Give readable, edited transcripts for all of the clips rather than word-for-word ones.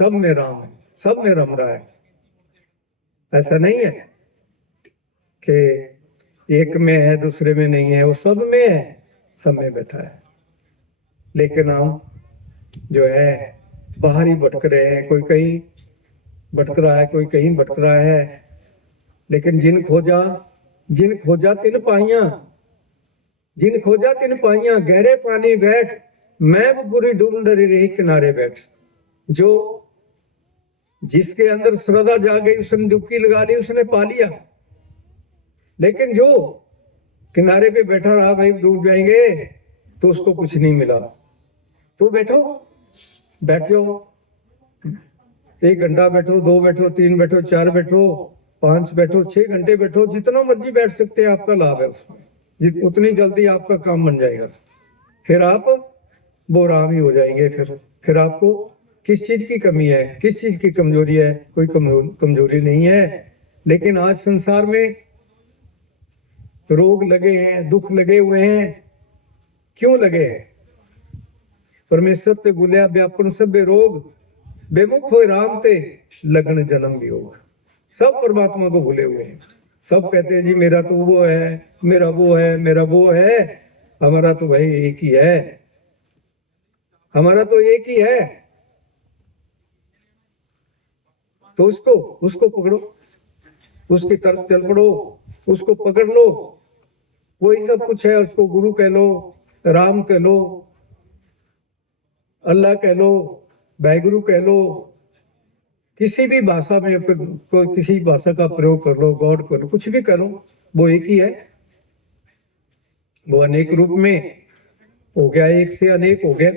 सब में राम है, सब में रम रहा है। ऐसा नहीं है कि एक में है दूसरे में नहीं है, वो सब में है, सब में बैठा है। लेकिन हम जो है बाहर ही भटक रहे हैं, कोई कहीं भटक रहा है, कोई कहीं भटक रहा है। लेकिन जिन खोजा तिन पाइया, जिन खोजा तिन पाइया, गहरे पानी बैठ मैं वो बुरी ढूंढ रही किनारे बैठ। जो जिसके अंदर श्रद्धा जाग गई उसने डुबकी लगा ली, उसने पा लिया। लेकिन जो किनारे पे बैठा रहा, भाई डूब जाएंगे, तो उसको कुछ नहीं मिला। तो बैठ जाओ, 1 घंटा बैठो, 2 बैठो, 3 बैठो, 4 बैठो, 5 बैठो, 6 घंटे बैठो, जितना मर्जी बैठ सकते हैं, आपका लाभ है उसमें। उतनी जल्दी आपका काम बन जाएगा, फिर आप वो राम ही हो जाएंगे। फिर आपको किस चीज की कमी है, किस चीज की कमजोरी है? कोई कमजोरी नहीं है। लेकिन आज संसार में रोग लगे हैं, दुख लगे हुए हैं। क्यों लगे हैं? परमेश्वर ते भूलिया व्यापन सब रोग, बेमुख हो राम ते लगन जन्म वियोग। सब परमात्मा को भूले हुए हैं। सब कहते हैं जी मेरा तो वो है, मेरा वो है, मेरा वो है। हमारा तो भाई एक ही है, हमारा तो एक ही है। तो उसको पकड़ो, उसकी तरफ चल पड़ो, उसको पकड़ लो। वही सब कुछ है। उसको गुरु कह लो, राम कह लो, अल्लाह कह लो, वाहिगुरु कह लो, किसी भी भाषा में कोई किसी भाषा का प्रयोग कर लो, गॉड कर लो, कुछ भी करो, वो एक ही है। वो अनेक रूप में हो गया, एक से अनेक हो गया,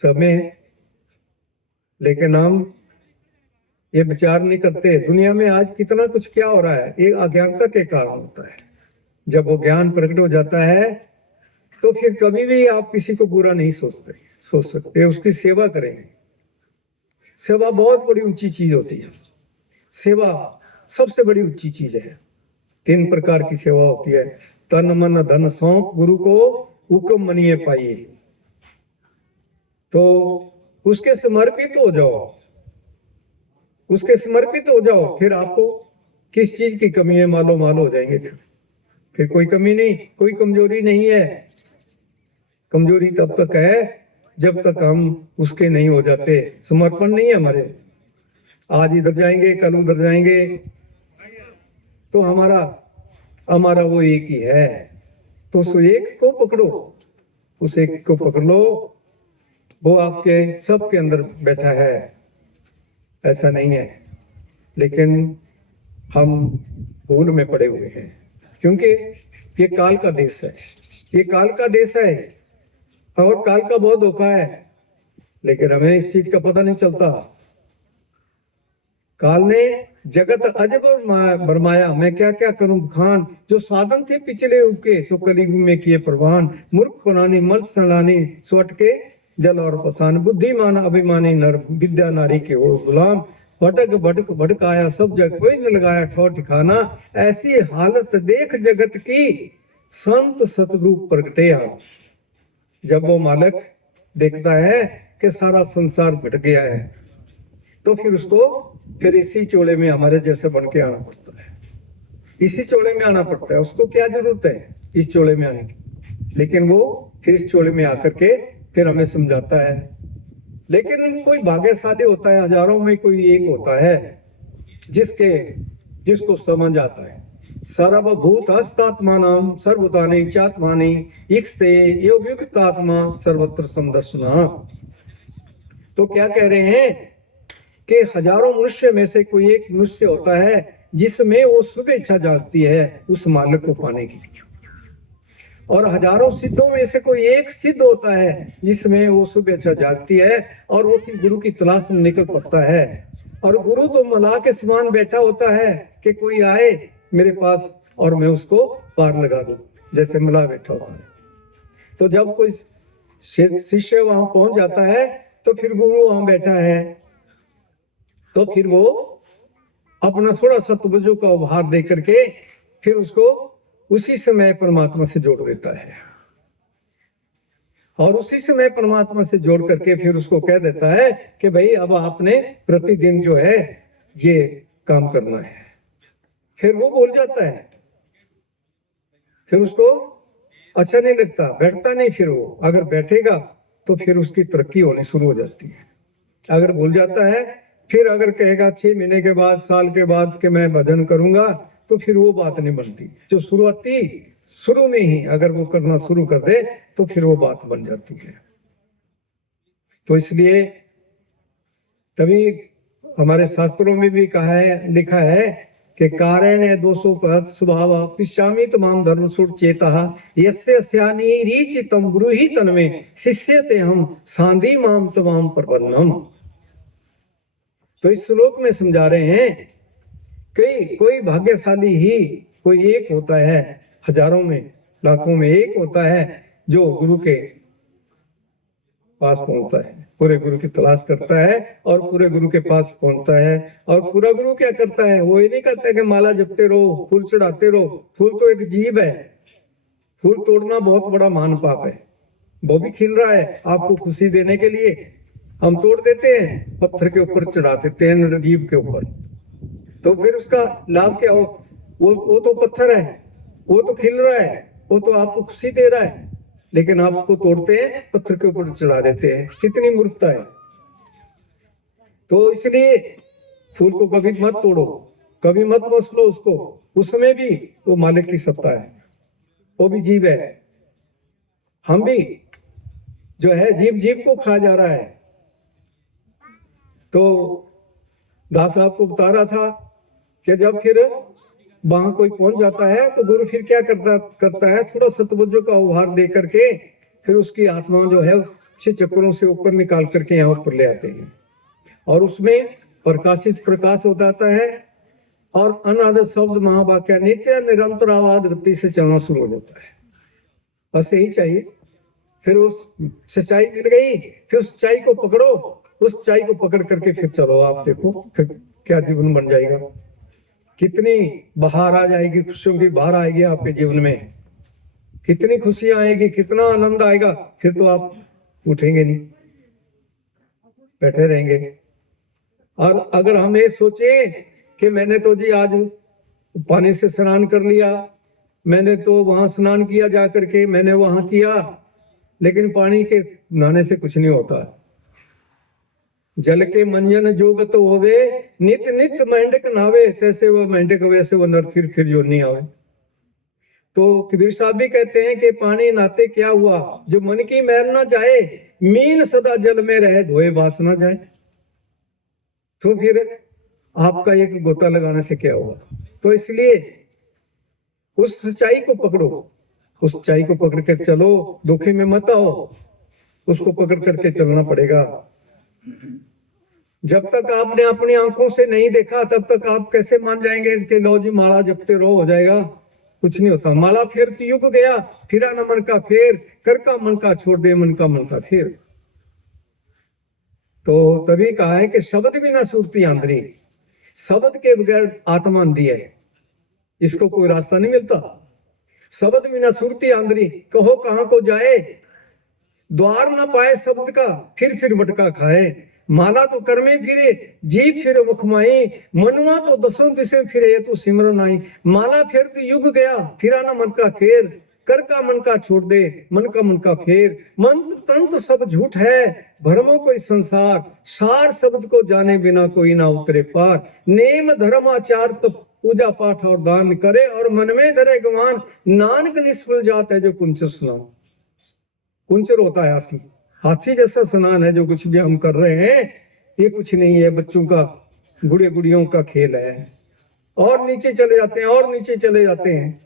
सब में है। लेकिन हम ये विचार नहीं करते। दुनिया में आज कितना कुछ क्या हो रहा है, ये अज्ञानता के कारण होता है। जब वो ज्ञान प्रकट हो जाता है तो फिर कभी भी आप किसी को बुरा नहीं सोच सकते, उसकी सेवा करेंगे। सेवा बहुत बड़ी ऊंची चीज होती है। सेवा सबसे बड़ी ऊंची चीज है। 3 प्रकार की सेवा होती है। तन मन धन सौंप गुरु को हुक्म मनिए पाइए। तो उसके समर्पित हो जाओ, उसके समर्पित हो जाओ, फिर आपको किस चीज की कमी है मालूम हो जाएंगे। फिर कोई कमी नहीं, कोई कमजोरी नहीं है। कमजोरी तब तक है जब तक हम उसके नहीं हो जाते, समर्पण नहीं है हमारे। आज इधर जाएंगे, कल उधर जाएंगे, तो हमारा वो एक ही है। तो उस एक को पकड़ो, उस एक को पकड़ लो, वो आपके सबके अंदर बैठा है। ऐसा नहीं है। लेकिन हम भूल में पड़े हुए हैं, क्योंकि ये काल का देश है, ये काल का देश है और काल का बहुत धोखा है। लेकिन हमें इस चीज का पता नहीं चलता। काल ने जगत अजब बरमाया, मैं क्या क्या करूं खान। जो साधन थे पिछले उनके, सो कलयुग में किए प्रवान। मूर्ख पुरानी मल सलानी, स्वट के जल और पसान। बुद्धिमान अभिमानी नर, विद्या नारी के हो गुलाम। भटक आया सब जग, कोई न लगाया ठौर ठिकाना। ऐसी हालत देख जगत की, संत सतगुरु प्रगटे। जब वो मालक देखता है कि सारा संसार भटक गया है, तो फिर उसको फिर इसी चोले में हमारे जैसे बन के आना पड़ता है। इसी चोले में आना पड़ता है। उसको क्या जरूरत है इस चोले में आने की? लेकिन वो फिर इस चोले में आकर के फिर हमें समझाता है। लेकिन कोई भाग्यशाली होता है, हजारों में कोई एक होता है जिसको समझ आता है। सर्वभूत हस्तात्मानां सर्वभूतानि चात्मानि इक्स्ते योगयुक्तात्मा सर्वत्र समदर्शना। तो क्या कह रहे हैं कि हजारों मनुष्य में से कोई एक मनुष्य होता है जिसमें वो शुभेच्छा जागती है उस मालिक को पाने की। और हजारों सिद्धों में से कोई एक सिद्ध होता है जिसमें वो शुभेच्छा जागती है और वो फिर गुरु की तलाश में निकल पड़ता है। और गुरु तो मलाह के समान बैठा होता है कि कोई आए मेरे पास और मैं उसको पार लगा दूं, जैसे मलाह बैठा होता है। तो जब कोई शिष्य वहां पहुंच जाता है तो फिर गुरु वहां बैठा है, तो फिर वो अपना थोड़ा सा तवज्जो का उपहार दे करके फिर उसको उसी समय परमात्मा से जोड़ देता है। और उसी समय परमात्मा से जोड़ करके फिर उसको कह देता है कि भाई अब आपने प्रतिदिन जो है ये काम करना है। फिर वो बोल जाता है, फिर उसको अच्छा नहीं लगता, बैठता नहीं। फिर वो अगर बैठेगा तो फिर उसकी तरक्की होनी शुरू हो जाती है। अगर भूल जाता है, फिर अगर कहेगा 6 महीने के बाद, साल के बाद कि मैं भजन करूंगा, तो फिर वो बात नहीं बनती। जो शुरू में ही अगर वो करना शुरू कर दे तो फिर वो बात बन जाती है। तो इसलिए तभी हमारे शास्त्रों में भी कहा है, लिखा है कि कारण है 200 स्वभाव पिशामी तमाम धर्म सुर चेता यस्य स्यानी रीच तम गुरु ही तन में शिष्य ते हम सांधी माम तमाम प्रबन्नम। तो इस श्लोक में समझा रहे हैं कि कोई भाग्यशाली ही कोई एक होता है, हजारों में लाखों में एक होता है जो गुरु के पास पहुंचता है, पूरे गुरु की तलाश करता है और पूरे गुरु के पास पहुंचता है। और पूरा गुरु क्या करता है, वो ये नहीं करता कि माला जपते रहो, फूल चढ़ाते रहो। फूल तो एक जीव है, फूल तोड़ना बहुत बड़ा महान पाप है। वो भी खिल रहा है आपको खुशी देने के लिए, हम तोड़ देते हैं, पत्थर के ऊपर चढ़ा देते हैं, निर्जीव के ऊपर। तो फिर उसका लाभ क्या हो? वो तो पत्थर है, वो तो खिल रहा है, वो तो आपको खुशी दे रहा है, लेकिन आप उसको तोड़ते हैं, पत्थर के ऊपर चढ़ा देते हैं। कितनी मूर्खता है। तो इसलिए फूल को कभी मत तोड़ो, कभी मत मसलो उसको। उसमें भी वो मालिक की सत्ता है, वो भी जीव है। हम भी जो है जीव को खा जा रहा है। तो दास साहब को बता रहा था कि जब फिर वहां कोई पहुंच जाता है तो गुरु फिर क्या करता है, थोड़ा सतवज्जो का उभार दे करके फिर उसकी आत्मा जो है उसे चक्करों से ऊपर निकाल करके यहाँ ऊपर ले आते हैं और उसमें प्रकाशित प्रकाश हो जाता है और अनादि शब्द महावाक्य नित्य निरंतर आवाज गति से चलना शुरू हो जाता है। बस यही चाहिए। फिर उस सच्चाई मिल गई, फिर उस सच्चाई को पकड़ो, उस सच्चाई को पकड़ करके फिर चलो। आप देखो फिर क्या जीवन बन जाएगा, कितनी बहार आ जाएगी, खुशियों की बहार आएगी आपके जीवन में, कितनी खुशियां आएगी, कितना आनंद आएगा। फिर तो आप उठेंगे नहीं, बैठे रहेंगे। और अगर हम ये सोचे कि मैंने तो जी आज पानी से स्नान कर लिया, मैंने तो वहां स्नान किया जा करके, मैंने वहां किया, लेकिन पानी के नहाने से कुछ नहीं होता। जल के मंजन जोगत होवे नित नित मेंढक नावे, तैसे वो मेंढक वैसे वो नर फिर जो नहीं आवे। तो कबीर साहब भी कहते हैं कि पानी नहाते क्या हुआ, जो मन की मैल ना जाए, मीन सदा जल में रहे, धोए बास ना जाए। तो फिर आपका एक गोता लगाने से क्या होगा। तो इसलिए उस सच्चाई को पकड़ो, उस सच्चाई को पकड़ कर चलो, धोखे में मत आओ, उसको पकड़ करके चलना पड़ेगा। जब तक आपने अपनी आंखों से नहीं देखा तब तक आप कैसे मान जाएंगे कि लो जी माला जपते रहो हो जाएगा। कुछ नहीं होता। माला फेरती युग गया, फिरा न मन का फेर, कर का मन का छोड़ दे, मन का फेर। तो तभी कहा है कि शब्द बिना सुरती आंधरी, शब्द के बगैर आत्मा अंधी है, इसको कोई रास्ता नहीं मिलता। शब्द बिना सुरती आंधरी, कहो कहां को जाए, द्वार न पाए शब्द का, फिर भटका खाए। माला तो कर में फिरे, जीव फिरे मुखमाई, मनुआ तो दसों दिशे फिरे, तो सिमरन आई। माला फेर तो युग गया, फिरा न मन का फेर, कर का मन का छोड़ दे, मन का फेर। मंत्र तंत्र सब झूठ है, भ्रमों कोई संसार, सार शब्द को जाने बिना कोई ना उतरे पार। नेम धर्म आचार तो पूजा पाठ और दान करे, और मन में धरे गमान, नानक निष्फल जात है जो कुंचर स्नान। कुंचर होता है हाथी, हाथी जैसा स्नान है जो कुछ भी हम कर रहे हैं, ये कुछ नहीं है, बच्चों का गुड़े गुड़ियों का खेल है। और नीचे चले जाते हैं, और नीचे चले जाते हैं,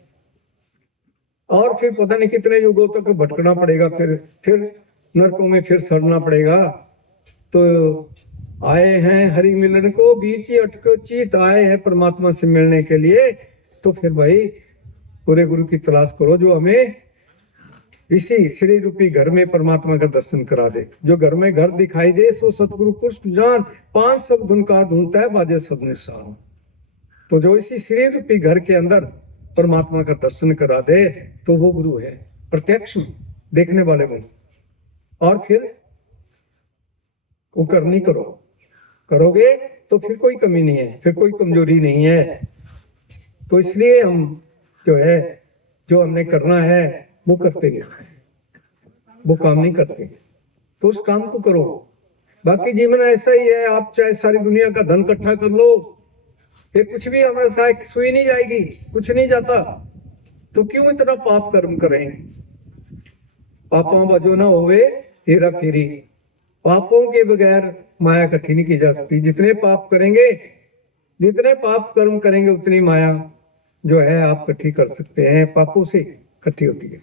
और फिर पता नहीं कितने युगों तक भटकना पड़ेगा, फिर नरकों में फिर सड़ना पड़ेगा। तो आए हैं हरि मिलन को, बीच ही अटको चीत, आए हैं परमात्मा से मिलने के लिए। तो फिर भाई पूरे गुरु की तलाश करो, जो हमें इसी श्री रूपी घर में परमात्मा का दर्शन करा दे। जो घर में घर दिखाई दे सो सतगुरु पुष्ट जान, 5 शब्द उनका ढूंढता है बाजे सब निशान। तो जो इसी श्री रूपी घर के अंदर परमात्मा का दर्शन करा दे, तो वो गुरु है, प्रत्यक्ष देखने वाले गुरु। और फिर कुकर्मी करो, करोगे तो फिर कोई कमी नहीं है, फिर कोई कमजोरी नहीं है। तो इसलिए हम जो है, जो हमने करना है वो करते नहीं, वो काम नहीं करते, तो उस काम को करो। बाकी जीवन ऐसा ही है, आप चाहे सारी दुनिया का धन इकट्ठा कर लो, ये कुछ भी हमारे साथ सुई नहीं जाएगी, कुछ नहीं जाता। तो क्यों इतना पाप कर्म करें? पापों बजो ना होवे हेरा फेरी, पापों के बगैर माया इकट्ठी नहीं की जा सकती। जितने पाप करेंगे, जितने पाप कर्म करेंगे, उतनी माया जो है आप इकट्ठी कर सकते हैं, पापों से इकट्ठी होती है।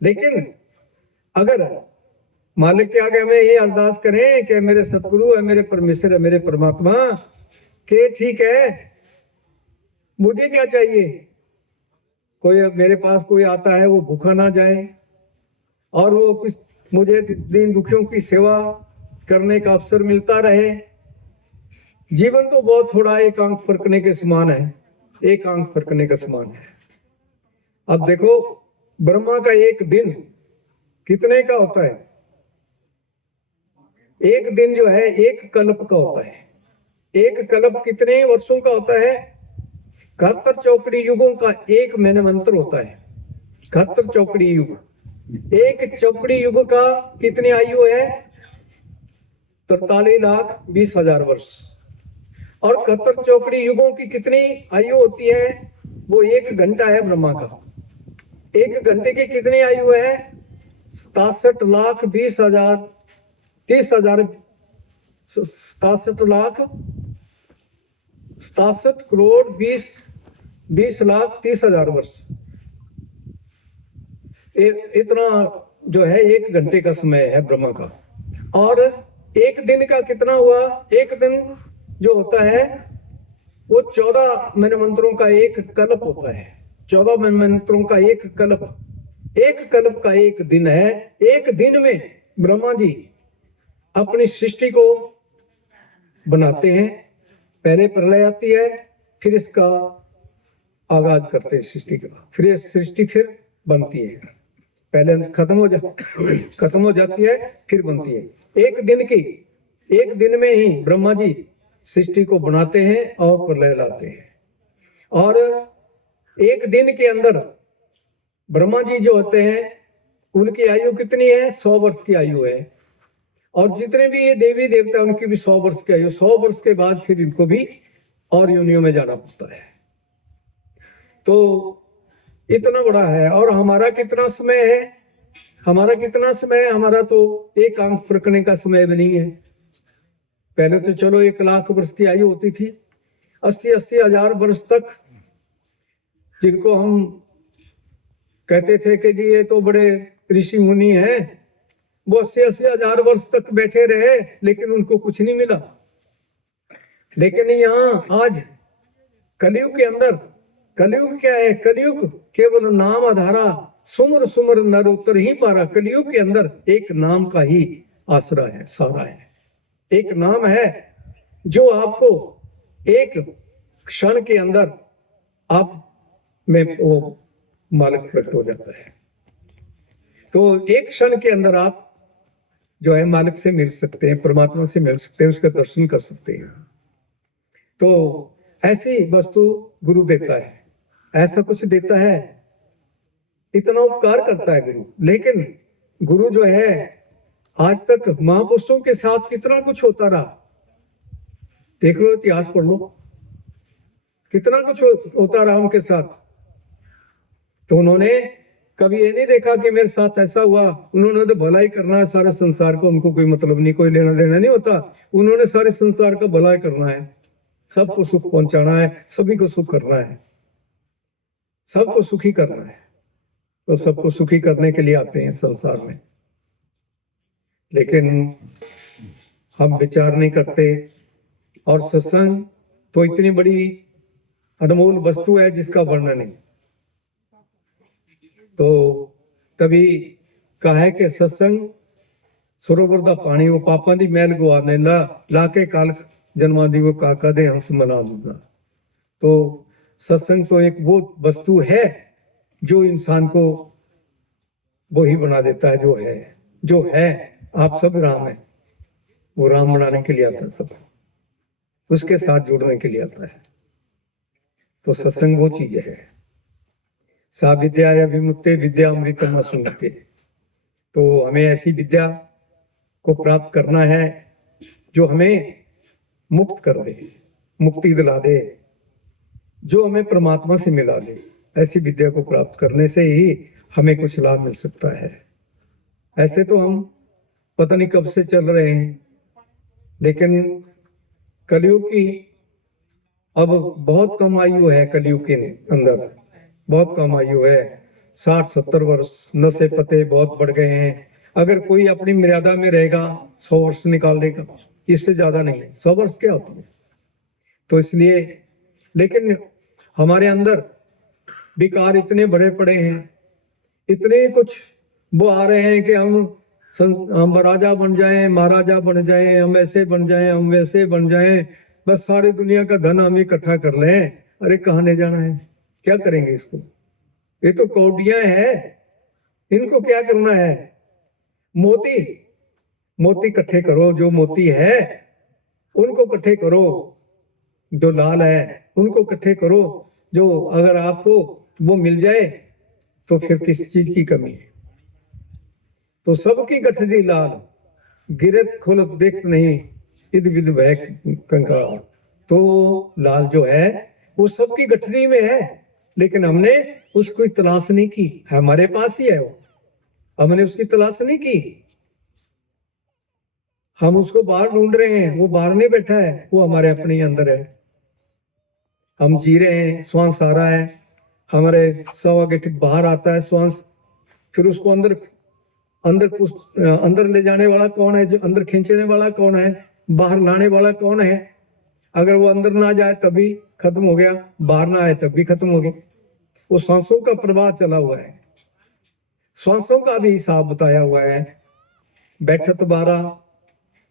लेकिन अगर मालिक के आगे हमें ये अरदास करें कि मेरे सतगुरु है, मेरे परमेश्वर है, मेरे परमात्मा, के ठीक है, मुझे क्या चाहिए? कोई मेरे पास कोई आता है वो भूखा ना जाए, और वो कुछ मुझे दीन दुखियों की सेवा करने का अवसर मिलता रहे। जीवन तो बहुत थोड़ा, एक आंख फरकने के समान है, एक आंख फरकने का समान है। अब देखो, ब्रह्मा का एक दिन कितने का होता है? एक दिन जो है एक कल्प का होता है। एक कल्प कितने वर्षों का होता है? 71 चौकड़ी युगों का एक मनवंतर होता है। 71 चौकड़ी युग, एक चौकड़ी युग का कितनी आयु है? 43,20,000 वर्ष। और 71 चौकड़ी युगों की कितनी आयु होती है? वो 1 घंटा है ब्रह्मा का। 1 घंटे की कितनी आयु है? 67,20,000 30,000 67 करोड़ 20 लाख 30,000 वर्ष। इतना जो है 1 घंटे का समय है ब्रह्मा का। और एक दिन का कितना हुआ? एक दिन जो होता है वो 14 मनवंतरों का एक कल्प होता है। 14 मनवंतरों का एक कल्प का एक दिन है। एक दिन में ब्रह्मा जी अपनी सृष्टि को बनाते हैं। पहले प्रलय आती है, फिर इसका आगाज करते हैं सृष्टि का, फिर ये सृष्टि फिर बनती है। पहले खत्म हो जाती है, फिर बनती है। एक दिन में ही ब्रह्मा जी सृष्टि को बनाते हैं और प्रलय लाते हैं। और एक दिन के अंदर ब्रह्मा जी जो होते हैं उनकी आयु कितनी है? 100 वर्ष की आयु है। और जितने भी ये देवी देवता उनकी भी 100 वर्ष की आयु। 100 वर्ष के बाद फिर इनको भी और योनियों में जाना पड़ता है। तो इतना बड़ा है। और हमारा कितना समय है? हमारा तो एक आंख फरकने का समय भी नहीं है। पहले तो चलो 1 लाख वर्ष की आयु होती थी। 80 हजार वर्ष तक जिनको हम कहते थे कि जी ये तो बड़े ऋषि मुनि हैं, वो 80 हजार वर्ष तक बैठे रहे, लेकिन उनको कुछ नहीं मिला। लेकिन यहाँ आज कलयुग के अंदर, कलयुग क्या है? कलयुग केवल नाम आधारा, सुमर सुमर नर उतर ही पारा। कलयुग के अंदर एक नाम का ही आसरा है, सहारा है। एक नाम है जो आपको एक क्षण के अंदर आप में वो मालिक प्रकट हो जाता है। तो एक क्षण के अंदर आप जो है मालिक से मिल सकते हैं, परमात्मा से मिल सकते हैं, उसका दर्शन कर सकते हैं। तो ऐसी वस्तु गुरु देता है, ऐसा कुछ देता है, इतना उपकार करता है गुरु। लेकिन गुरु जो है आज तक महापुरुषों के साथ कितना कुछ होता रहा। देख लो, इतिहास पढ़ लो, कितना कुछ होता रहा उनके साथ। तो उन्होंने कभी ये नहीं देखा कि मेरे साथ ऐसा हुआ। उन्होंने तो भला ही करना है सारे संसार को, उनको कोई मतलब नहीं, कोई लेना देना नहीं होता। उन्होंने सारे संसार का भला ही करना है, सबको सुख पहुंचाना है, सभी को सुख करना है, सबको सुखी करना है। तो सबको सुखी करने के लिए आते हैं संसार में। लेकिन हम विचार नहीं करते। और सत्संग तो इतनी बड़ी अनमोल वस्तु है जिसका वर्णन नहीं। तो तभी कहा है कि सत्संग सरोवर दा पानी, वो पापां दी मैल गवा देंदा, लाके काल जन्मां दी वो काका दे हंस मना दूंगा। तो सत्संग तो एक वो वस्तु है जो इंसान को वो ही बना देता है जो है। आप सब राम हैं, वो राम बनाने के लिए आता है, सब उसके साथ जुड़ने के लिए आता है। तो सत्संग वो चीज है। सा विद्या विमुक्ते विद्या अमृतम असुमते। तो हमें ऐसी विद्या को प्राप्त करना है जो हमें मुक्त कर दे, मुक्ति दिला दे, जो हमें परमात्मा से मिला दे। ऐसी विद्या को प्राप्त करने से ही हमें कुछ लाभ मिल सकता है। ऐसे तो हम पता नहीं कब से चल रहे हैं, लेकिन कलयुग की अब बहुत कम आयु है, कलयुग के अंदर बहुत कम आयु है। 60-70 वर्ष, नशे पते बहुत बढ़ गए हैं। अगर कोई अपनी मर्यादा में रहेगा 100 वर्ष निकाल लेगा, इससे ज्यादा नहीं। 100 वर्ष क्या होता है? तो इसलिए, लेकिन हमारे अंदर विकार इतने बड़े पड़े हैं, इतने कुछ वो आ रहे हैं कि हम राजा बन जाएं, महाराजा बन जाएं, हम ऐसे बन जाएं, हम वैसे बन जाएं, बस सारी दुनिया का धन हम इकट्ठा कर लें। अरे कहाँ ले जाना है? क्या करेंगे इसको? ये तो कौडियां हैं, इनको क्या करना है? मोती मोती इकट्ठे करो, जो मोती है उनको इकट्ठे करो, जो लाल है उनको इकट्ठे करो। जो अगर आपको वो मिल जाए तो फिर किस चीज की कमी है? तो सबकी गठरी लाल, गिरत खुलत देख नहीं, इध विध वह कंकाल। तो लाल जो है वो सबकी गठरी में है, लेकिन हमने उसको तलाश नहीं की। हमारे पास ही है वो, हमने उसकी तलाश नहीं की। हम उसको बाहर ढूंढ रहे हैं, वो बाहर नहीं बैठा है, वो हमारे अपने ही अंदर है। हम जी रहे हैं, श्वास आ रहा है, हमारे सवा के बाहर आता है श्वास, फिर उसको अंदर अंदर ले जाने वाला कौन है? जो अंदर खींचने वाला कौन है? बाहर लाने वाला कौन है? अगर वो अंदर ना जाए तभी खत्म हो गया, बाहर ना आए तब भी खत्म हो गया। वो सांसों का प्रवाह चला हुआ है, सांसों का भी हिसाब बताया हुआ है। बैठत 12,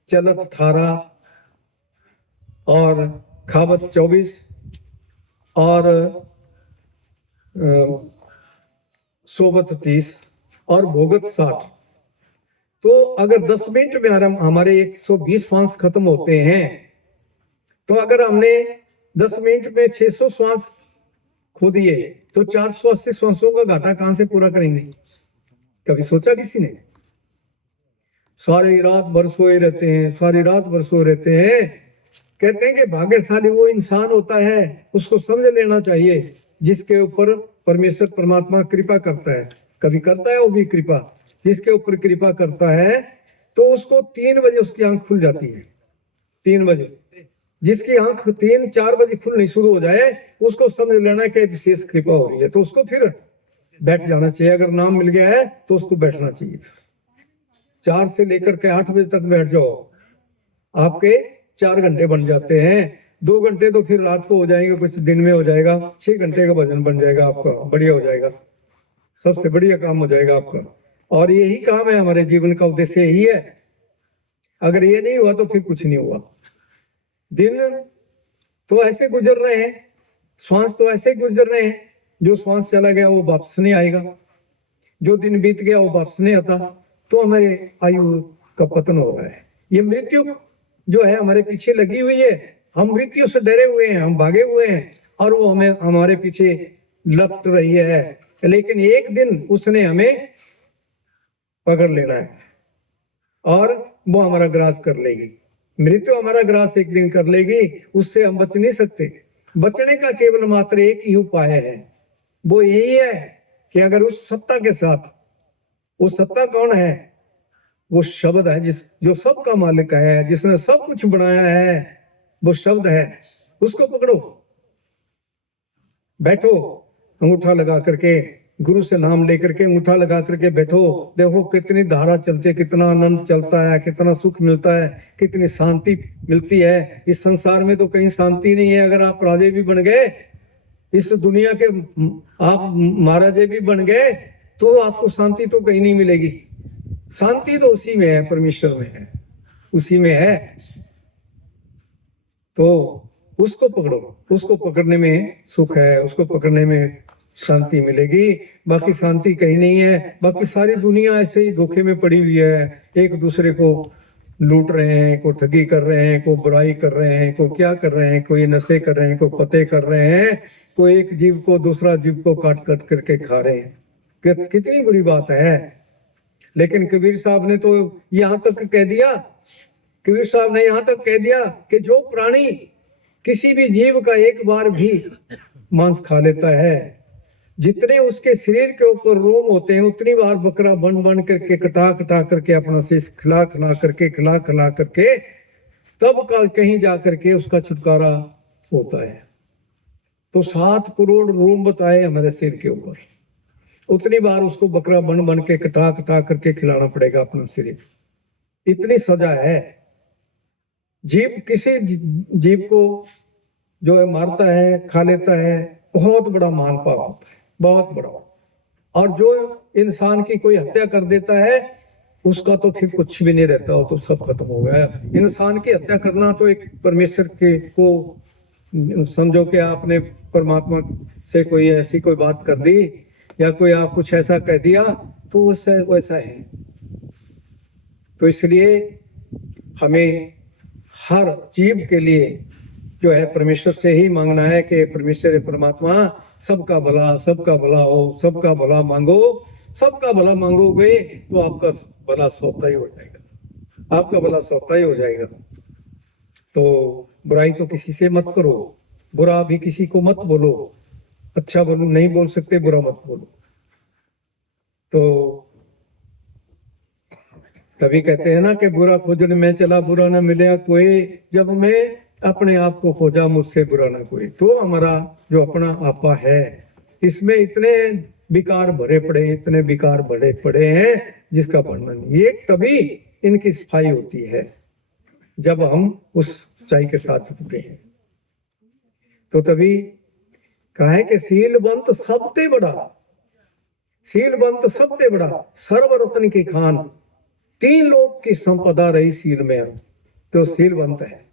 चलत 18 और खावत 24 और सोबत 30 और भोगत 60। तो अगर 10 मिनट में हमारे 120 श्वास खत्म होते हैं, तो अगर हमने 10 मिनट में 600 श्वास खो दिए तो 480 श्वासों का घाटा कहां से पूरा करेंगे? कभी सोचा किसी ने? सारी रात भर सोए रहते हैं, सारी रात भर सोए रहते हैं। कहते हैं कि भाग्यशाली वो इंसान होता है, उसको समझ लेना चाहिए, जिसके ऊपर परमेश्वर परमात्मा कृपा करता है। कभी करता है वो भी कृपा, जिसके ऊपर कृपा करता है तो उसको 3 बजे उसकी आंख खुल जाती है। 3 बजे जिसकी आंख 3-4 बजे खुलनी शुरू हो जाए, उसको समझ लेना कि विशेष कृपा हो रही है, तो उसको फिर बैठ जाना चाहिए। अगर नाम मिल गया है तो उसको बैठना चाहिए। 4 से लेकर के 8 बजे तक बैठ जाओ, आपके 4 घंटे बन जाते हैं। 2 घंटे तो फिर रात को हो जाएंगे, कुछ दिन में हो जाएगा। 6 घंटे का भजन बन जाएगा आपका, बढ़िया हो जाएगा, सबसे बढ़िया काम हो जाएगा आपका। और यही काम है, हमारे जीवन का उद्देश्य यही है। अगर ये नहीं हुआ तो फिर कुछ नहीं हुआ। दिन तो ऐसे गुजर रहे हैं, श्वास तो ऐसे गुजर रहे हैं, जो श्वास चला गया वो वापस नहीं आएगा, जो दिन बीत गया वो वापस नहीं आता। तो हमारे आयु का पतन हो रहा है। ये मृत्यु जो है हमारे पीछे लगी हुई है। हम मृत्यु से डरे हुए हैं, हम भागे हुए हैं, और वो हमें हमारे पीछे लपट रही है। लेकिन एक दिन उसने हमें पकड़ लेना है और वो हमारा ग्रास कर लेगी। मृत्यु हमारा ग्रास एक दिन कर लेगी, उससे हम बच नहीं सकते। बचने का केवल मात्र एक ही उपाय है, वो यही है कि अगर उस सत्ता के साथ, वो सत्ता कौन है? वो शब्द है, जो सबका मालिक है, जिसने सब कुछ बनाया है, वो शब्द है। उसको पकड़ो, बैठो अंगूठा लगा करके, गुरु से नाम लेकर के अंगूठा लगा करके बैठो। देखो कितनी धारा चलती है, कितना आनंद चलता है, कितना सुख मिलता है, कितनी शांति मिलती है। इस संसार में तो कहीं शांति नहीं है। अगर आप राजे भी बन गए, इस दुनिया के आप महाराजे भी बन गए, तो आपको शांति तो कहीं नहीं मिलेगी। शांति तो उसी में है, परमेश्वर में है, उसी में है। तो उसको पकड़ो, उसको पकड़ने में सुख है, उसको पकड़ने में शांति मिलेगी। बाकी शांति कहीं नहीं है। बाकी सारी दुनिया ऐसे ही धोखे में पड़ी हुई है, एक दूसरे को लूट रहे हैं, को ठगी कर रहे हैं, को बुराई कर रहे हैं, को क्या कर रहे हैं, कोई नशे कर रहे हैं, को पते कर रहे हैं, कोई एक जीव को दूसरा जीव को काट काट करके खा रहे हैं। कितनी बुरी बात है। लेकिन कबीर साहब ने तो यहाँ तक कह दिया, कबीर साहब ने यहाँ तक कह दिया कि जो प्राणी किसी भी जीव का एक बार भी मांस खा लेता है, जितने उसके शरीर के ऊपर रोम होते हैं उतनी बार बकरा बन बन करके कटा कटा करके अपना शीश खिला खिला करके तब का कहीं जा करके उसका छुटकारा होता है। तो 7 करोड़ रोम बताए हमारे सिर के ऊपर, उतनी बार उसको बकरा बन बन के कटा करके खिलाना पड़ेगा अपना शरीर। इतनी सजा है। जीव किसी जीव को जो है मारता है, खा लेता है, बहुत बड़ा महान पाप होता है, बहुत बड़ा। और जो इंसान की कोई हत्या कर देता है उसका तो फिर कुछ भी नहीं रहता, तो सब खत्म हो गया। इंसान की हत्या करना तो एक परमेश्वर के को समझो कि आपने परमात्मा से कोई ऐसी कोई बात कर दी या कोई आप कुछ ऐसा कह दिया तो वैसा है। तो इसलिए हमें हर जीव के लिए जो है परमेश्वर से ही मांगना है कि परमेश्वर परमात्मा सबका भला हो, सबका भला मांगो। सबका भला मांगोगे तो आपका भला स्वतः ही हो जाएगा, आपका भला स्वतः ही हो जाएगा। तो बुराई तो किसी से मत करो, बुरा भी किसी को मत बोलो। अच्छा बोलो, नहीं बोल सकते बुरा मत बोलो। तो कभी कहते हैं ना कि बुरा खोजने में चला बुरा ना मिले कोई, जब मैं अपने आप को खोजा मुझसे बुरा ना कोई। तो हमारा जो अपना आपा है इसमें इतने विकार भरे पड़े, इतने विकार भरे पड़े हैं जिसका वर्णन नहीं। ये तभी इनकी सफाई होती है जब हम उस सच्चाई के साथ जुड़ते हैं। तो तभी कहा है कि सीलबंत सबते बड़ा, सीलबंत सबते बड़ा, सर्वरत्न की खान, 3 लोक की संपदा रही सील में। तो सीलबंत है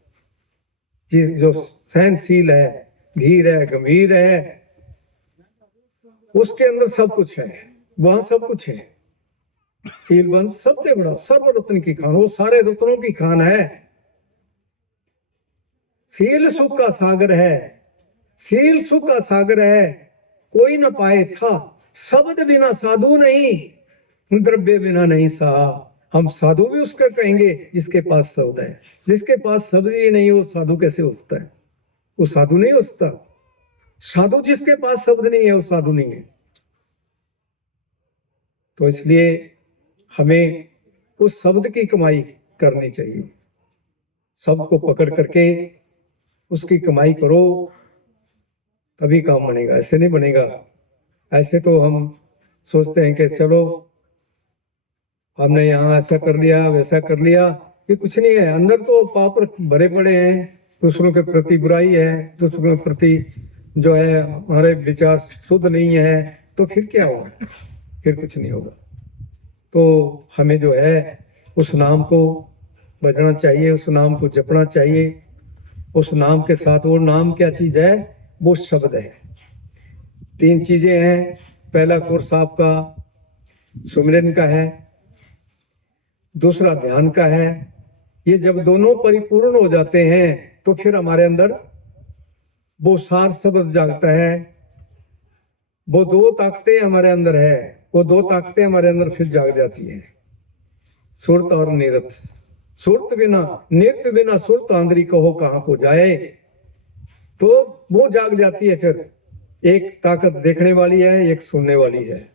जो सहनशील है, धीर है, गंभीर है, उसके अंदर सब कुछ है, वहां सब कुछ है। सीलबंत सबसे बड़ा, सर्वरत्न की खान, वो सारे रत्नों की खान है। सील सुख का सागर है, सील सुख का सागर है, कोई न पाए था। शब्द बिना साधु नहीं, द्रव्य बिना नहीं सहा। हम साधु भी उसका कहेंगे जिसके पास शब्द है। जिसके पास शब्द ही नहीं वो साधु कैसे हो सकता है? वो साधु नहीं हो सकता। साधु जिसके पास शब्द नहीं है वो साधु नहीं है। तो इसलिए हमें उस शब्द की कमाई करनी चाहिए। शब्द को पकड़ करके उसकी कमाई करो तभी काम बनेगा, ऐसे नहीं बनेगा। ऐसे तो हम सोचते हैं कि चलो हमने यहाँ ऐसा कर लिया, वैसा कर लिया, ये कुछ नहीं है। अंदर तो पाप भरे पड़े हैं, दूसरों के प्रति बुराई है, दूसरों के प्रति जो है हमारे विचार शुद्ध नहीं है, तो फिर क्या होगा? फिर कुछ नहीं होगा। तो हमें जो है उस नाम को बजना चाहिए, उस नाम को जपना चाहिए। उस नाम के साथ, वो नाम क्या चीज है? वो शब्द है। 3 चीजें हैं। पहला कोर्स आपका सुमिरन का है, दूसरा ध्यान का है। ये जब दोनों परिपूर्ण हो जाते हैं तो फिर हमारे अंदर वो सार शब्द जागता है। वो 2 ताकतें हमारे अंदर है, वो 2 ताकतें हमारे अंदर फिर जाग जाती है, सुरत और निरत। सुरत बिना, नृत्य बिना सुरत आंधरी कहो कहाँ को जाए। तो वो जाग जाती है। फिर एक ताकत देखने वाली है, एक सुनने वाली है,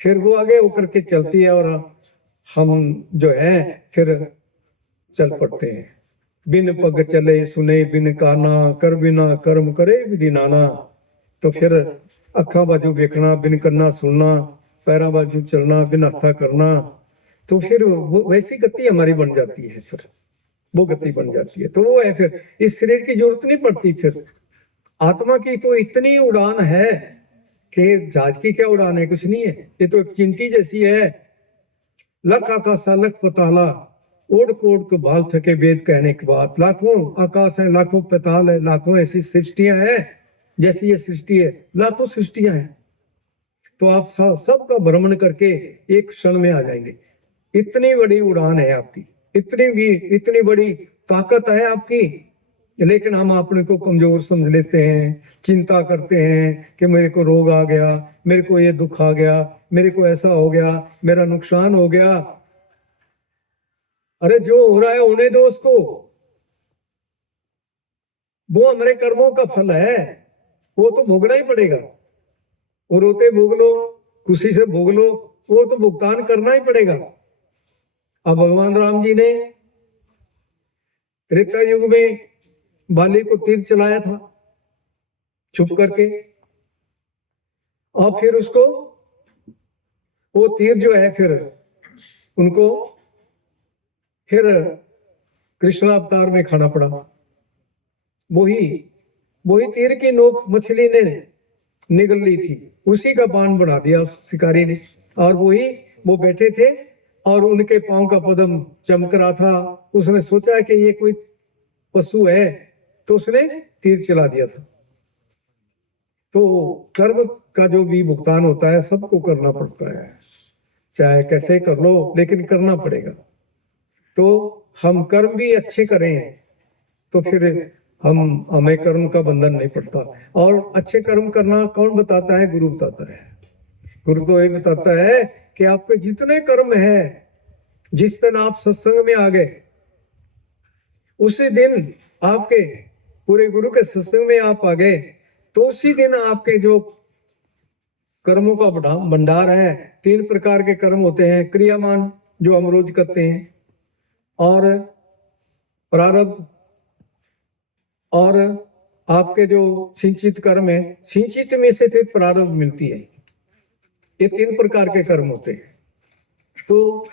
फिर वो आगे होकर के चलती है और हम जो है फिर चल पड़ते हैं। बिन पग चले सुने बिन काना, कर बिना कर्म करे विधि नाना। तो फिर अखा बाजू देखना, बिन करना सुनना, पैरा बाजू चलना, बिन हथा करना। तो फिर वो वैसी गति हमारी बन जाती है, फिर वो गति बन जाती है। तो वो है, फिर इस शरीर की जरूरत नहीं पड़ती। फिर आत्मा की तो इतनी उड़ान है कि जहाज की क्या उड़ान है? कुछ नहीं है। ये तो एक चिंटी जैसी है। लख आकाशा लख पताला, ओढ़ कोड को भाल थके वेद कहने की बात। लाखों आकाश है, लाखों पताल है, लाखों ऐसी सृष्टियां हैं। जैसी ये सृष्टि है, लाखों सृष्टियां हैं। तो आप सबका भ्रमण करके एक क्षण में आ जाएंगे। इतनी बड़ी उड़ान है आपकी, इतनी बड़ी ताकत है आपकी, लेकिन हम अपने को कमजोर समझ लेते हैं, चिंता करते हैं कि मेरे को रोग आ गया, मेरे को ये दुख आ गया, मेरे को ऐसा हो गया, मेरा नुकसान हो गया। अरे जो हो रहा है होने दो उसको, वो हमारे कर्मों का फल है, वो तो भोगना ही पड़ेगा। वो रोते भोग लो, खुशी से भोग लो, वो तो भुगतान करना ही पड़ेगा। अब भगवान राम जी ने त्रेता युग में बाली को तीर चलाया था छुप करके, और फिर उसको वो तीर जो है फिर उनको फिर कृष्ण अवतार में खाना पड़ा। वही तीर की नोक मछली ने निगल ली थी, उसी का पान बना दिया उस शिकारी ने। और वो बैठे थे और उनके पांव का पदम चमक रहा था। उसने सोचा कि ये कोई पशु है, तो उसने तीर चला दिया था। तो कर्म का जो भी भुगतान होता है सबको करना पड़ता है, चाहे कैसे कर लो, लेकिन करना पड़ेगा। तो हम कर्म भी अच्छे करें तो फिर हमें कर्म का बंधन नहीं पड़ता। और अच्छे कर्म करना कौन बताता है? गुरु बताता है। गुरु तो ये बताता है कि आपके जितने कर्म है, जिस दिन आप सत्संग में आ गए उसी दिन आपके पूरे गुरु के सत्संग में आप आ गए, तो उसी दिन आपके जो कर्मों का भंडार है, 3 प्रकार के कर्म होते हैं। क्रियामान जो हम रोज करते हैं, और प्रारब्ध, और आपके जो सिंचित कर्म है, सिंचित में से फिर प्रारब्ध मिलती है। ये 3 प्रकार के कर्म होते हैं। तो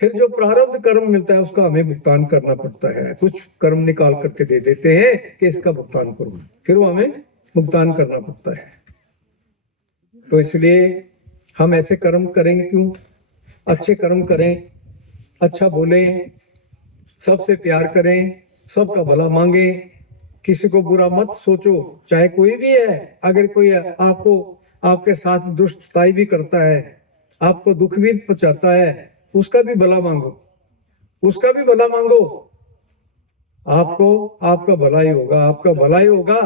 फिर जो प्रारब्ध कर्म मिलता है उसका हमें भुगतान करना पड़ता है। कुछ कर्म निकाल करके दे देते हैं कि इसका भुगतान करो, फिर वो हमें भुगतान करना पड़ता है। तो इसलिए हम ऐसे कर्म करेंगे क्यों? अच्छे कर्म करें, अच्छा बोलें, सबसे प्यार करें, सबका भला मांगे, किसी को बुरा मत सोचो, चाहे कोई भी है। अगर कोई आपको आपके साथ दुष्टताई भी करता है, आपको दुख भी पहुंचाता है, उसका भी भला मांगो, उसका भी भला मांगो। आपको आपका भला ही होगा, आपका भला ही होगा।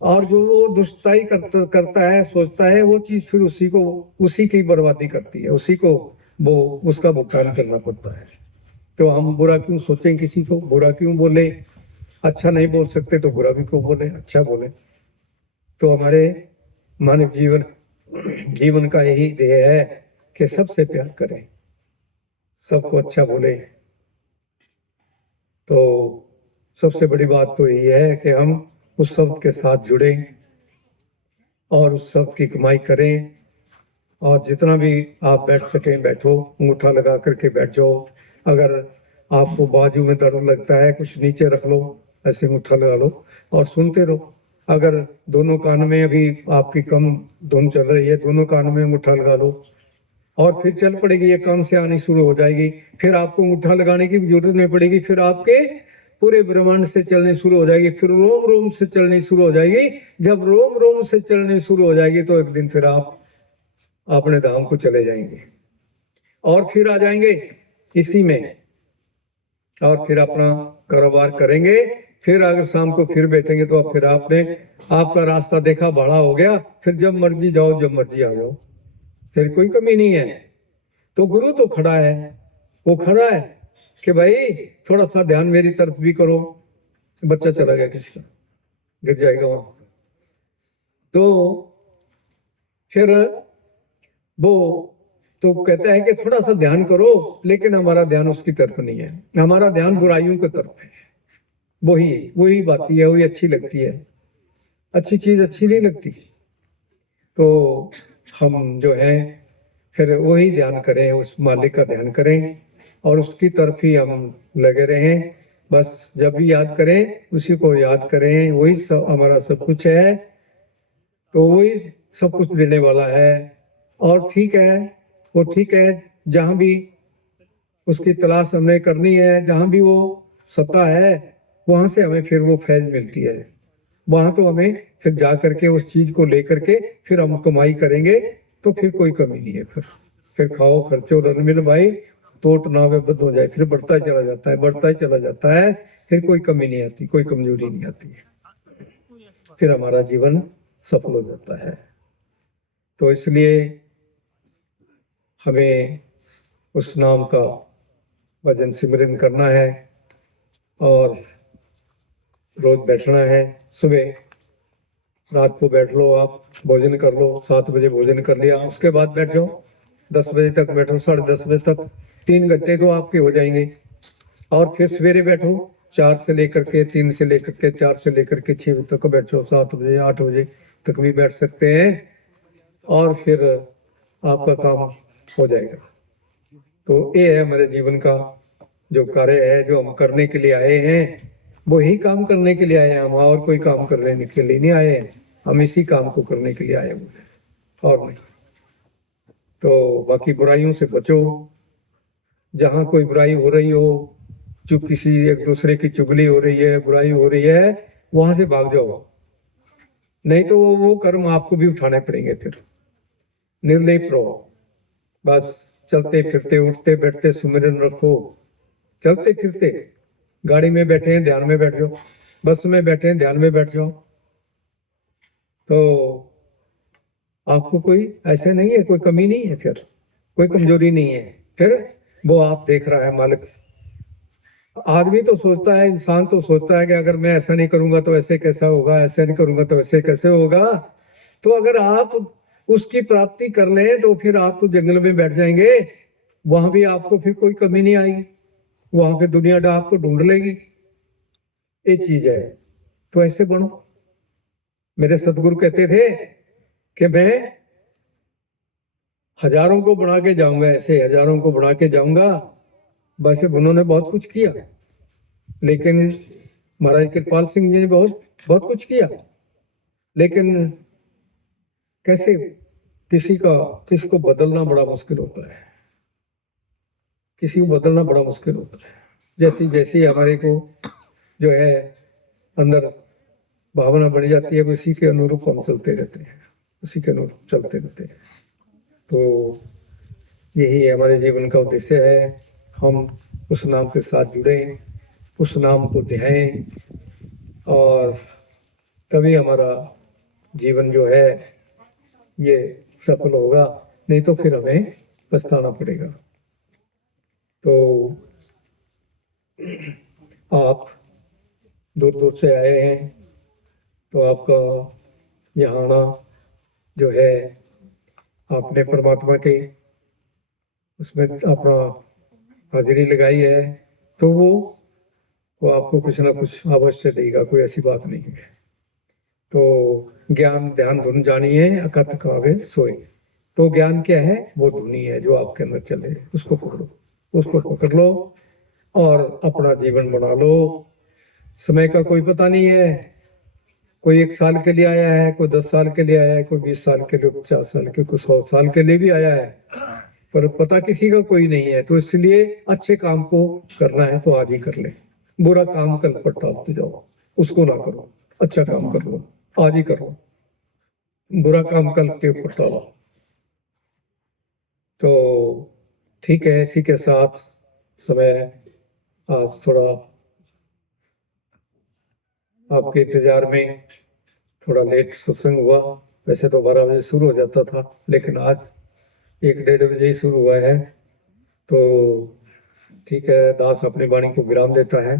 और जो वो दुष्टताई करता है, सोचता है, वो चीज फिर उसी की बर्बादी करती है, उसी को वो उसका भुगतान करना पड़ता है। तो हम बुरा क्यों सोचें, किसी को बुरा क्यों बोले? अच्छा नहीं बोल सकते तो बुरा भी क्यों बोले, अच्छा बोले। तो हमारे मानव जीवन का यही ध्येय है कि सबसे प्यार करें, सबको अच्छा बोले। तो सबसे बड़ी बात तो यही है कि हम उस शब्द के साथ जुड़े और उस शब्द की कमाई करें। और जितना भी आप बैठ सकें बैठो, अंगूठा लगा करके बैठ जाओ। अगर आपको बाजू में दर्द लगता है, कुछ नीचे रख लो, ऐसे अंगूठा लगा लो और सुनते रहो। अगर दोनों कान में अभी आपकी कम धुन चल रही है, दोनों कान में अंगूठा लगा लो और फिर चल पड़ेगी, ये कान से आनी शुरू हो जाएगी। फिर आपको अंगूठा लगाने की जरूरत नहीं पड़ेगी, फिर आपके पूरे ब्रह्मांड से चलनी शुरू हो जाएगी, फिर रोम रोम से चलनी शुरू हो जाएगी। जब रोम रोम से चलनी शुरू हो जाएगी तो एक दिन फिर आप अपने धाम को चले जाएंगे और फिर आ जाएंगे इसी में, और फिर अपना कारोबार करेंगे। फिर अगर शाम को फिर बैठेंगे तो फिर आपका रास्ता देखा बड़ा हो गया, फिर जब मर्जी जाओ, जब मर्जी आ जाओ, फिर कोई कमी नहीं है। तो गुरु तो खड़ा है, वो खड़ा है कि भाई थोड़ा सा ध्यान मेरी तरफ भी करो। बच्चा चला गया, किसका गिर जाएगा वहां। तो फिर वो तो कहता है कि थोड़ा सा ध्यान करो, लेकिन हमारा ध्यान उसकी तरफ नहीं है, हमारा ध्यान बुराइयों की तरफ है। वही बाती है, वही अच्छी लगती है, अच्छी चीज अच्छी नहीं लगती। तो हम जो है फिर वही ध्यान करें, उस मालिक का ध्यान करें और उसकी तरफ ही हम लगे रहें। बस जब भी याद करें उसी को याद करें, वही सब हमारा सब कुछ है। तो वही सब कुछ देने वाला है। और ठीक है, वो ठीक है, जहां भी उसकी तलाश हमें करनी है, जहां भी वो सत्ता है, वहां से हमें फिर वो फैज मिलती है। वहां तो हमें फिर जा करके उस चीज को लेकर के फिर हम कमाई करेंगे, तो फिर कोई कमी नहीं है। फिर खाओ खर्चो रन मिल भाई, टोट ना वे बद हो जाए, फिर बढ़ता ही चला जाता है, बढ़ता ही चला जाता है, फिर कोई कमी नहीं आती, कोई कमजोरी नहीं आती, फिर हमारा जीवन सफल हो जाता है। तो इसलिए हमें उस नाम का भजन सिमरन करना है और रोज बैठना है। सुबह रात को बैठ लो, आप भोजन कर लो, 7 बजे भोजन कर लिया, उसके बाद बैठ जाओ, 10 बजे तक बैठो, 10:30 बजे तक, 3 घंटे तो आपके हो जाएंगे। और फिर सवेरे बैठो, 4 से लेकर के 3 से लेकर के 4 से लेकर के 6 बजे तक बैठो, 7 बजे 8 बजे तक भी बैठ सकते हैं, और फिर आपका काम हो जाएगा। तो ये है हमारे जीवन का जो कार्य है, जो हम करने के लिए आए हैं, वो ही काम करने के लिए आए हैं हम, और कोई काम करने के लिए नहीं आए हैं, हम इसी काम को करने के लिए आए हुए हैं और नहीं। तो बाकी बुराइयों से बचो, जहां कोई बुराई हो रही हो, जो किसी एक दूसरे की चुगली हो रही है, बुराई हो रही है, वहां से भाग जाओ, नहीं तो वो कर्म आपको भी उठाने पड़ेंगे। फिर निर्लेप रहो, बस चलते फिरते उठते बैठते सुमिरन रखो, चलते फिरते, गाड़ी में बैठे हैं ध्यान में बैठ जाओ, बस में बैठे हैं ध्यान में बैठ जाओ। तो आपको कोई ऐसे नहीं है, कोई कमी नहीं है, फिर कोई कमजोरी नहीं है, फिर वो आप देख रहा है मालिक। आदमी तो सोचता है, इंसान तो सोचता है कि अगर मैं ऐसा नहीं करूंगा तो ऐसे कैसा होगा, ऐसा नहीं करूंगा तो ऐसे कैसे होगा। तो अगर आप उसकी प्राप्ति कर लें तो फिर आप तो जंगल में बैठ जाएंगे, वहां भी आपको फिर कोई कमी नहीं आएगी, वहां पे दुनिया आपको ढूंढ लेगी। ये चीज है, तो ऐसे बनो। मेरे सतगुरु कहते थे कि मैं हजारों को बना के जाऊंगा, ऐसे हजारों को बना के जाऊंगा। वैसे उन्होंने बहुत कुछ किया, लेकिन महाराज कृपाल सिंह जी ने बहुत बहुत कुछ किया, लेकिन कैसे किसी को बदलना बड़ा मुश्किल होता है, किसी को बदलना बड़ा मुश्किल होता है। जैसी जैसी हमारे को जो है अंदर भावना बढ़ जाती है, उसी के अनुरूप हम चलते रहते हैं, उसी के अनुरूप चलते रहते हैं। तो यही हमारे जीवन का उद्देश्य है, हम उस नाम के साथ जुड़े, उस नाम को ध्याएं, और तभी हमारा जीवन जो है ये सफल होगा, नहीं तो फिर हमें पछताना पड़ेगा। तो आप दूर दूर से आए हैं, तो आपका यहाँ आना जो है, आपने परमात्मा के उसमें अपना हाजिरी लगाई है, तो वो आपको कुछ ना कुछ अवश्य देगा, कोई ऐसी बात नहीं है। तो ज्ञान ध्यान धुन जानिए, अकथ कावे सोए। तो ज्ञान क्या है? वो धुनी है जो आपके अंदर चले, उसको पकड़ो, उसको पकड़ लो और अपना जीवन बना लो। समय का कोई पता नहीं है, कोई 1 साल के लिए आया है, कोई 10 साल के लिए आया है, कोई 20 साल के लिए, 50 साल के, कोई 100 साल के लिए भी आया है, पर पता किसी का कोई नहीं है। तो इसलिए अच्छे काम को करना है तो आज ही कर ले, बुरा काम कल पर टालते जाओ, उसको ना करो, अच्छा काम कर लो, आज ही करो, बुरा काम कल के ऊपर टालो। तो ठीक है, इसी के साथ समय आज थोड़ा आपके इंतजार में थोड़ा लेट सत्संग हुआ, वैसे तो 12 बजे शुरू हो जाता था, लेकिन आज 1-1:30 बजे ही शुरू हुआ है। तो ठीक है, दास अपनी वाणी को विराम देता है।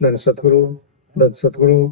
धन सतगुरु, धन सतगुरु।